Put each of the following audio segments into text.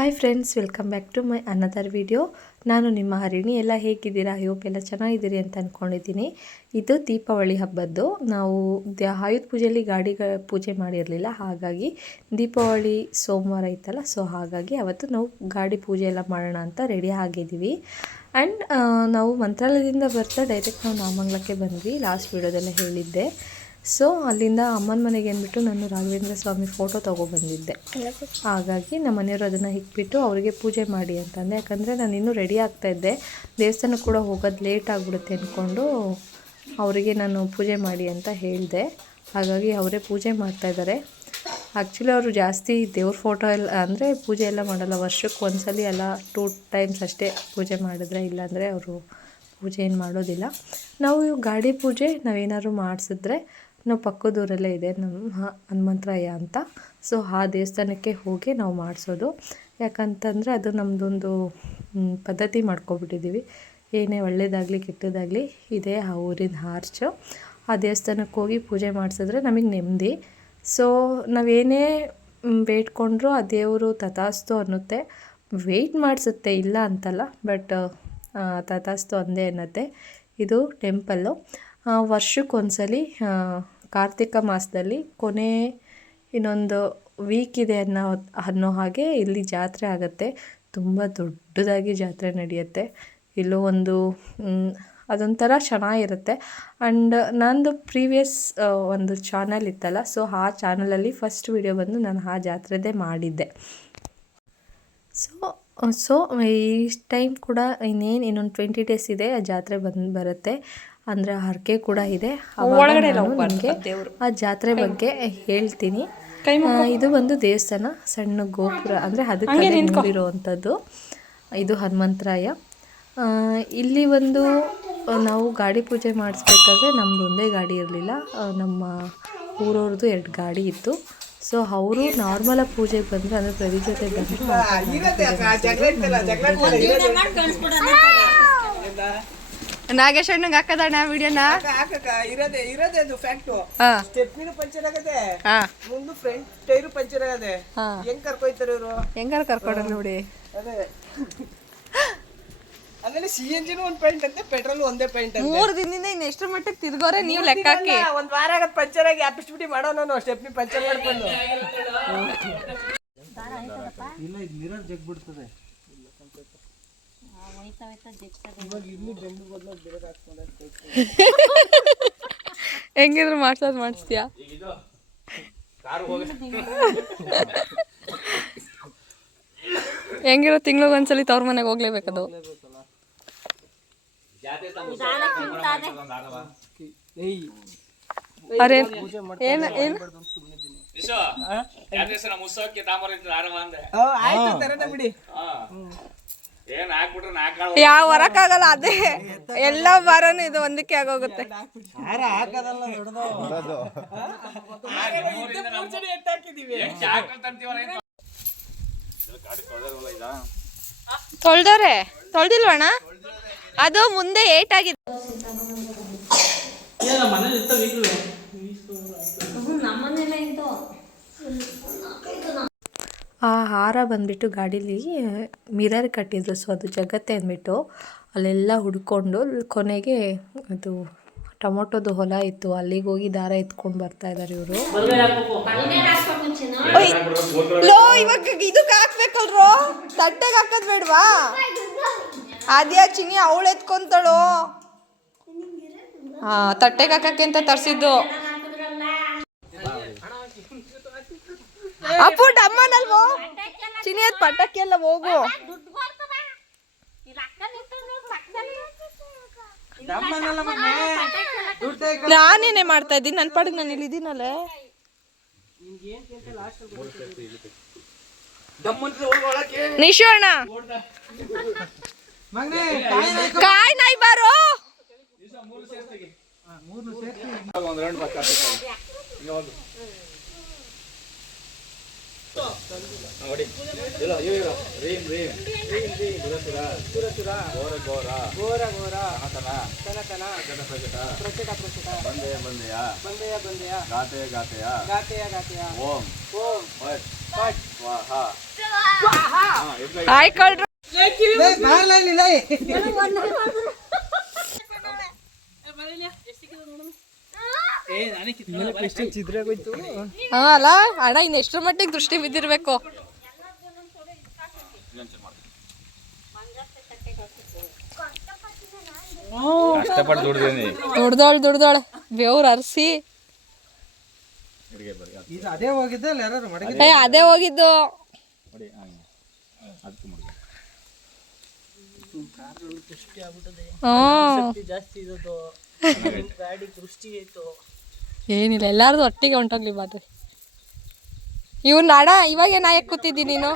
Hi friends welcome back to my another video ನಾನು ನಿಮ್ಮ ಹರಿಣಿ. ಎಲ್ಲ ಹೇಗಿದ್ದೀರಾ? ಹೋಪ್ ಎಲ್ಲ ಚೆನ್ನಾಗಿದ್ದೀರಿ ಅಂತ ಅಂದ್ಕೊಂಡಿದ್ದೀನಿ ಇದು ದೀಪಾವಳಿ ಹಬ್ಬದ್ದು. ನಾವು ಆಯುಧ ಪೂಜೆಯಲ್ಲಿ ಗಾಡಿ ಪೂಜೆ ಮಾಡಿರಲಿಲ್ಲ. ಹಾಗಾಗಿ ದೀಪಾವಳಿ ಸೋಮವಾರ ಇತ್ತಲ್ಲ ಸೊ ಹಾಗಾಗಿ ಅವತ್ತು ನಾವು ಗಾಡಿ ಪೂಜೆ ಎಲ್ಲ ಮಾಡೋಣ ಅಂತ ರೆಡಿ ಆಗಿದ್ದೀವಿ. ಆ್ಯಂಡ್ ನಾವು ಮಂತ್ರಾಲಯದಿಂದ ಬರ್ತಾ ಡೈರೆಕ್ಟ್ ನಾವು ನಾಮಂಗ್ಲಕ್ಕೆ ಬಂದ್ವಿ. ಲಾಸ್ಟ್ ವೀಡಿಯೋದೆಲ್ಲ ಹೇಳಿದ್ದೆ. ಸೊ ಅಲ್ಲಿಂದ ಅಮ್ಮನ ಮನೆಗೆ ಅಂದ್ಬಿಟ್ಟು ನಾನು ರಾಘವೇಂದ್ರ ಸ್ವಾಮಿ ಫೋಟೋ ತೊಗೊಬಂದಿದ್ದೆ. ಹಾಗಾಗಿ ನಮ್ಮ ಮನೆಯವರು ಅದನ್ನು ಇಕ್ಬಿಟ್ಟು ಅವರಿಗೆ ಪೂಜೆ ಮಾಡಿ ಅಂತಂದೆ. ಯಾಕಂದರೆ ನಾನು ಇನ್ನೂ ರೆಡಿ ಆಗ್ತಾಯಿದ್ದೆ ದೇವಸ್ಥಾನಕ್ಕೆ ಕೂಡ ಹೋಗೋದು ಲೇಟ್ ಆಗಿಬಿಡುತ್ತೆ ಅಂದ್ಕೊಂಡು ಅವರಿಗೆ ನಾನು ಪೂಜೆ ಮಾಡಿ ಅಂತ ಹೇಳಿದೆ. ಹಾಗಾಗಿ ಅವರೇ ಪೂಜೆ ಮಾಡ್ತಾಯಿದ್ದಾರೆ ಆ್ಯಕ್ಚುಲಿ ಅವರು ಜಾಸ್ತಿ ದೇವ್ರ ಫೋಟೋ ಎಲ್ಲ ಅಂದರೆ ಪೂಜೆ ಎಲ್ಲ ಮಾಡಲ್ಲ. ವರ್ಷಕ್ಕೆ ಒಂದ್ಸಲಿ ಎಲ್ಲ ಟೂ ಟೈಮ್ಸ್ ಅಷ್ಟೇ ಪೂಜೆ ಮಾಡಿದ್ರೆ, ಇಲ್ಲಾಂದರೆ ಅವರು ಪೂಜೆ ಏನು ಮಾಡೋದಿಲ್ಲ. ನಾವು ಗಾಡಿ ಪೂಜೆ ನಾವೇನಾದ್ರು ಮಾಡಿಸಿದ್ರೆ ನಾವು ಪಕ್ಕದೂರಲ್ಲೇ ಇದೆ, ನಮ್ಮ ಹನುಮಂತರಾಯ ಅಂತ. ಸೊ ಆ ದೇವಸ್ಥಾನಕ್ಕೆ ಹೋಗಿ ನಾವು ಮಾಡಿಸೋದು. ಯಾಕಂತಂದರೆ ಅದು ನಮ್ಮದೊಂದು ಪದ್ಧತಿ ಮಾಡ್ಕೊಬಿಟ್ಟಿದ್ದೀವಿ. ಏನೇ ಒಳ್ಳೇದಾಗಲಿ, ಕೆಟ್ಟದಾಗಲಿ, ಇದೆ ಆ ಊರಿನ ಆರ್ಚು ಆ ದೇವಸ್ಥಾನಕ್ಕೆ ಹೋಗಿ ಪೂಜೆ ಮಾಡಿಸಿದ್ರೆ ನಮಗೆ ನೆಮ್ಮದಿ. ಸೊ ನಾವೇನೇ ಬೇಡ್ಕೊಂಡ್ರೂ ಆ ದೇವರು ತಥಾಸ್ತು ಅನ್ನುತ್ತೆ. ವೆಯ್ಟ್ ಮಾಡಿಸುತ್ತೆ, ಇಲ್ಲ ಅಂತಲ್ಲ ಬಟ್ ತಥಾಸ್ತು ಅಂದೇ ಅನ್ನತ್ತೆ. ಇದು ಟೆಂಪಲ್ಲು ವರ್ಷಕ್ಕೊಂದ್ಸಲಿ ಕಾರ್ತಿಕ ಮಾಸದಲ್ಲಿ ಕೊನೆ ಇನ್ನೊಂದು ವೀಕ್ ಇದೆ ಅನ್ನೋ ಅನ್ನೋ ಹಾಗೆ ಇಲ್ಲಿ ಜಾತ್ರೆ ಆಗುತ್ತೆ. ತುಂಬ ದೊಡ್ಡದಾಗಿ ಜಾತ್ರೆ ನಡೆಯುತ್ತೆ. ಇಲ್ಲೂ ಒಂದು ಅದೊಂಥರ ಚೆನ್ನಾಗಿರುತ್ತೆ. ಆ್ಯಂಡ್ ನಂದು ಪ್ರೀವಿಯಸ್ ಒಂದು ಚಾನಲ್ ಇತ್ತಲ್ಲ ಸೊ ಆ ಚಾನಲಲ್ಲಿ ಫಸ್ಟ್ ವಿಡಿಯೋ ಬಂದು ನಾನು ಆ ಜಾತ್ರೆದೇ ಮಾಡಿದ್ದೆ. ಸೊ ಸೊ ಈ ಟೈಮ್ ಕೂಡ ಇನ್ನೇನು ಇನ್ನೊಂದು ಟ್ವೆಂಟಿ ಡೇಸ್ ಇದೆ, ಆ ಜಾತ್ರೆ ಬಂದು, ಬರುತ್ತೆ. ಅಂದರೆ ಹರಕೆ ಕೂಡ ಇದೆ. ನಿಮಗೆ ಆ ಜಾತ್ರೆ ಬಗ್ಗೆ ಹೇಳ್ತೀನಿ. ಇದು ಒಂದು ದೇವಸ್ಥಾನ ಸಣ್ಣ ಗೋಪುರ ಅಂದರೆ ಅದಕ್ಕೆ ನಿಂತ್ಕೊಂಡಿರುವಂಥದ್ದು ಇದು ಹನುಮಂತರಾಯ. ಇಲ್ಲಿ ಒಂದು ನಾವು ಗಾಡಿ ಪೂಜೆ ಮಾಡಿಸ್ಬೇಕಾದ್ರೆ ನಮ್ದು ಒಂದೇ ಗಾಡಿ ಇರಲಿಲ್ಲ. ನಮ್ಮ ಊರವ್ರದ್ದು ಎರಡು ಗಾಡಿ ಇತ್ತು. ಸೊ ಅವರು ನಾರ್ಮಲಾಗಿ ಪೂಜೆಗೆ ಬಂದರೆ ಅಂದರೆ ಪ್ರತಿ ಜೊತೆ ಬಂದರು ನಾಗೇಶ್ ಅಣ್ಣಂಗೆ ಹಾಕದಣ್ಣ ವಿಡಿಯೋನ? ಹಾಕಕ್ಕ ಇರೋದೇ ಇರೋದೇ ಅದು ಫ್ಯಾಕ್ಟು ಹಾ. ಸ್ಟೆಪ್ನಿನೂ ಪಂಚರ್ ಆಗದೆ ಹಾ. ಮುಂದು ಫ್ರಂಟ್ ಟೈರು ಪಂಚರ್ ಆಗದೆ. ಹಾ. ಹೆಂಗ್ ಕರ್ಕೊಯ್ತಾರೆ ಇವರು? ಹೆಂಗಾರ ಕರ್ಕೊಂಡ ನೋಡಿ. ಅದೇ. ಆಮೇಲೆ ಸಿ ಎನ್ ಜಿನೂ ಒಂದ್ ಪಾಯಿಂಟ್ ಅಂತೆ ಪೆಟ್ರೋಲ್ ಒಂದೇ ಪಾಯಿಂಟ್ ಅಂತೆ. ಮೂರ್ ದಿನದಿಂದ ಇನ್ನು ಎಷ್ಟ್ರ ಮಟ್ಟಕ್ಕೆ ತಿರ್ಗೋರೆ ನೀವು ಲೆಕ್ಕ ಹಾಕಿ. ಇಲ್ಲ, ಒಂದ್ ವಾರ ಆಗದ್ ಪಂಚರ್ ಆಗಿ ಆಪಿಸ್ಬಿಟ್ಟು ಮಾಡೋ ನಾನು ಸ್ಟೆಪ್ನಿ ಪಂಚರ್ ಮಾಡ್ಕೊಂಡು. ಇಲ್ಲ ಇದು ಮಿರರ್ ಜಗ್ ಬಿಡ್ತದೆ ಹೆಂಗಿದ್ರು ಮಾಡ್ಸೋದು ಮಾಡಿಸ್ತೀಯಾ? ಹೆಂಗಿರೋ ತಿಂಗ್ಳಿಗೆ ಒಂದ್ಸಲಿ ತವ್ರ ಮನೆಗೆ ಹೋಗ್ಲೇಬೇಕದು. ಅರೆ ಏನ ಏನ? ಆಯ್ತು ಬಿಡಿ. ಯಾವ ಹೊರಕ್ಕಾಗಲ್ಲ ಅದೇ ಎಲ್ಲ ಮರನು ಇದು ಒಂದಕ್ಕೆ ಆಗೋಗುತ್ತೆ. ತೊಳ್ದವ್ರೆ ತೊಳ್ದಿಲ್ವಣ ಅದು ಮುಂದೆ ಏಟ್ ಆಗಿದೆ ಆ ಹಾರ ಬಂದ್ಬಿಟ್ಟು ಗಾಡೀಲಿ ಮಿರರ್ ಕಟ್ಟಿದ್ರು ಸೊ ಅದು ಜಗತ್ತೆ ಅಂದ್ಬಿಟ್ಟು ಅಲ್ಲೆಲ್ಲ ಹುಡ್ಕೊಂಡು ಕೊನೆಗೆ ಅದು ಟೊಮೊಟೊದು ಹೊಲ ಇತ್ತು. ಅಲ್ಲಿಗೆ ಹೋಗಿ ದಾರ ಎತ್ಕೊಂಡು ಬರ್ತಾ ಇದ್ದಾರೆ ಇವರು. ಲೋ ಇವಾಗ ಇದಕ್ಕೆ ಹಾಕ್ಬೇಕಲ್ರೋ ತಟ್ಟೆಗೆ ಹಾಕೋದ್ ಬೇಡ್ವಾ? ಆದ್ಯಾ ಚಿನಿ ಅವಳು ಎತ್ಕೊಂತಾಳು. ಹಾ ತಟ್ಟೆಗೆ ಹಾಕಕ್ಕೆ ಅಂತ ತರ್ಸಿದ್ದು. ಅಪ್ಪು ಡಮ್ಮನಲ್ವೋ ಚಿನಿ ಅದ್ ಪಟಾಕಿ ಎಲ್ಲ ಹೋಗು ನಾನೇನೆ ಮಾಡ್ತಾ ಇದ್ದೀನಿ? ನನ್ನ ಪಾಡಿಗೆ ನಾನು ಇಲ್ಲಿ ಇದೀನಲ್ಲೇ ನಿಶು ಅಣ್ಣ. ಮಗನೇ ಕಾಯ್ ನಾಯಿ ಬಾರೋ. ಘೋರ ಘೋರ. ಕನಕನ ಪ್ರಚಟ ಪ್ರಚಟ. ಬಂದೆಯ ಬಂದೆಯ? ಗಾತೆಯ ಗಾತೆಯ ಗಾತೆಯ ಗಾತೆಯ ಓಂ. ಓಂ. ಪಟ್. ಸ್ವಾಹ. ಸ್ವಾಹ. ಹಾಯ್ ಕಳ್ರು ಹಾ ಅಲ್ಲ ಅಣ್ಣ ಇನ್ನು ಎಷ್ಟರ ಮಟ್ಟಿಗೆ ದೃಷ್ಟಿ ಬಿದ್ದಿರ್ಬೇಕು? ದುಡ್ದೋಳ್ ದುಡ್ದೋಳ್ ಬೇವ್ರ ಅರ್ಸಿ. ಇದು ಅದೇ ದೃಷ್ಟಿ ಅಲ್ಲ ಏನಿಲ್ಲ ಎಲ್ಲಾರ್ದು ಒಟ್ಟಿಗೆ ಹೊಂಟೋಗ್ಲಿ ಬಾದ್ರಿ ಇವ್ರು ನಾಡ ಇವಾಗ ನಾಯಕ್ ಕೂತಿದ್ದಿ ನೀನು.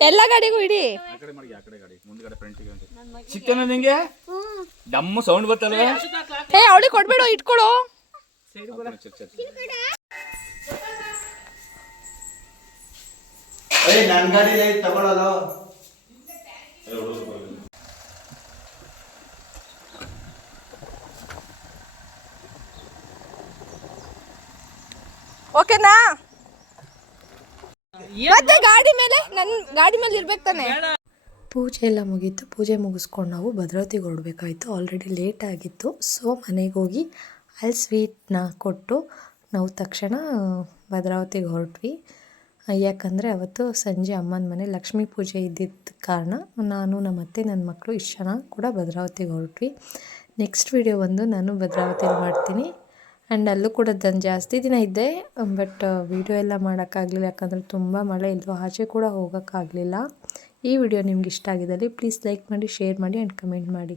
ಎಲ್ಲ ಗಾಡಿಗೂ ಇಡಿ. ಸಿಕ್ತೇನ ನಿಂಗೆ? ಡಮ್ಮ ಸೌಂಡ್ ಬರ್ತಲ್ವೇ ಏ ಅವಳಿಗೆ ಕೊಡ್ಬೇಡ ಇಟ್ಕೊಳು ಏ ನನ್ ಗಾಡಿ ತಗೊಳ್ಳೋದು ಓಕೆನಾ ಮತ್ತೆ ಗಾಡಿ ಮೇಲೆ? ನನ್ನ ಗಾಡಿ ಮೇಲೆ ಇರ್ಬೇಕು ತಾನೆ. ಪೂಜೆ ಎಲ್ಲ ಮುಗೀತು. ಪೂಜೆ ಮುಗಿಸ್ಕೊಂಡು ನಾವು ಭದ್ರಾವತಿಗೆ ಹೊರಡ್ಬೇಕಾಯ್ತು. ಆಲ್ರೆಡಿ ಲೇಟ್ ಆಗಿತ್ತು. ಸೊ ಮನೆಗೆ ಹೋಗಿ ಅಲ್ಲಿ ಸ್ವೀಟ್ನ ಕೊಟ್ಟು ನಾವು ತಕ್ಷಣ ಭದ್ರಾವತಿಗೆ ಹೊರಟ್ವಿ. ಯಾಕಂದರೆ ಅವತ್ತು ಸಂಜೆ ಅಮ್ಮನ ಮನೆ ಲಕ್ಷ್ಮೀ ಪೂಜೆ ಇದ್ದಿದ್ದ ಕಾರಣ ನಾನು ನಮ್ಮ ಅತ್ತೆ ನನ್ನ ಮಕ್ಕಳು ಇಷ್ಟು ಜನ ಕೂಡ ಭದ್ರಾವತಿಗೆ ಹೊರಟ್ವಿ. ನೆಕ್ಸ್ಟ್ ವಿಡಿಯೋ ಒಂದು ನಾನು ಭದ್ರಾವತಿಯಲ್ಲಿ ಮಾಡ್ತೀನಿ. ಆ್ಯಂಡ್ ಅಲ್ಲೂ ಕೂಡ ನಾನು ಜಾಸ್ತಿ ದಿನ ಇದ್ದೆ ಬಟ್ ವಿಡಿಯೋ ಎಲ್ಲ ಮಾಡೋಕ್ಕಾಗಲಿಲ್ಲ, ಯಾಕಂದರೆ ತುಂಬ ಮಳೆ ಇಲ್ವ? ಆಚೆ ಕೂಡ ಹೋಗೋಕ್ಕಾಗಲಿಲ್ಲ. ಈ ವಿಡಿಯೋ ನಿಮ್ಗೆ ಇಷ್ಟ ಆಗಿದ್ದಲ್ಲಿ ಪ್ಲೀಸ್ ಲೈಕ್ ಮಾಡಿ ಶೇರ್ ಮಾಡಿ ಆ್ಯಂಡ್ ಕಮೆಂಟ್ ಮಾಡಿ.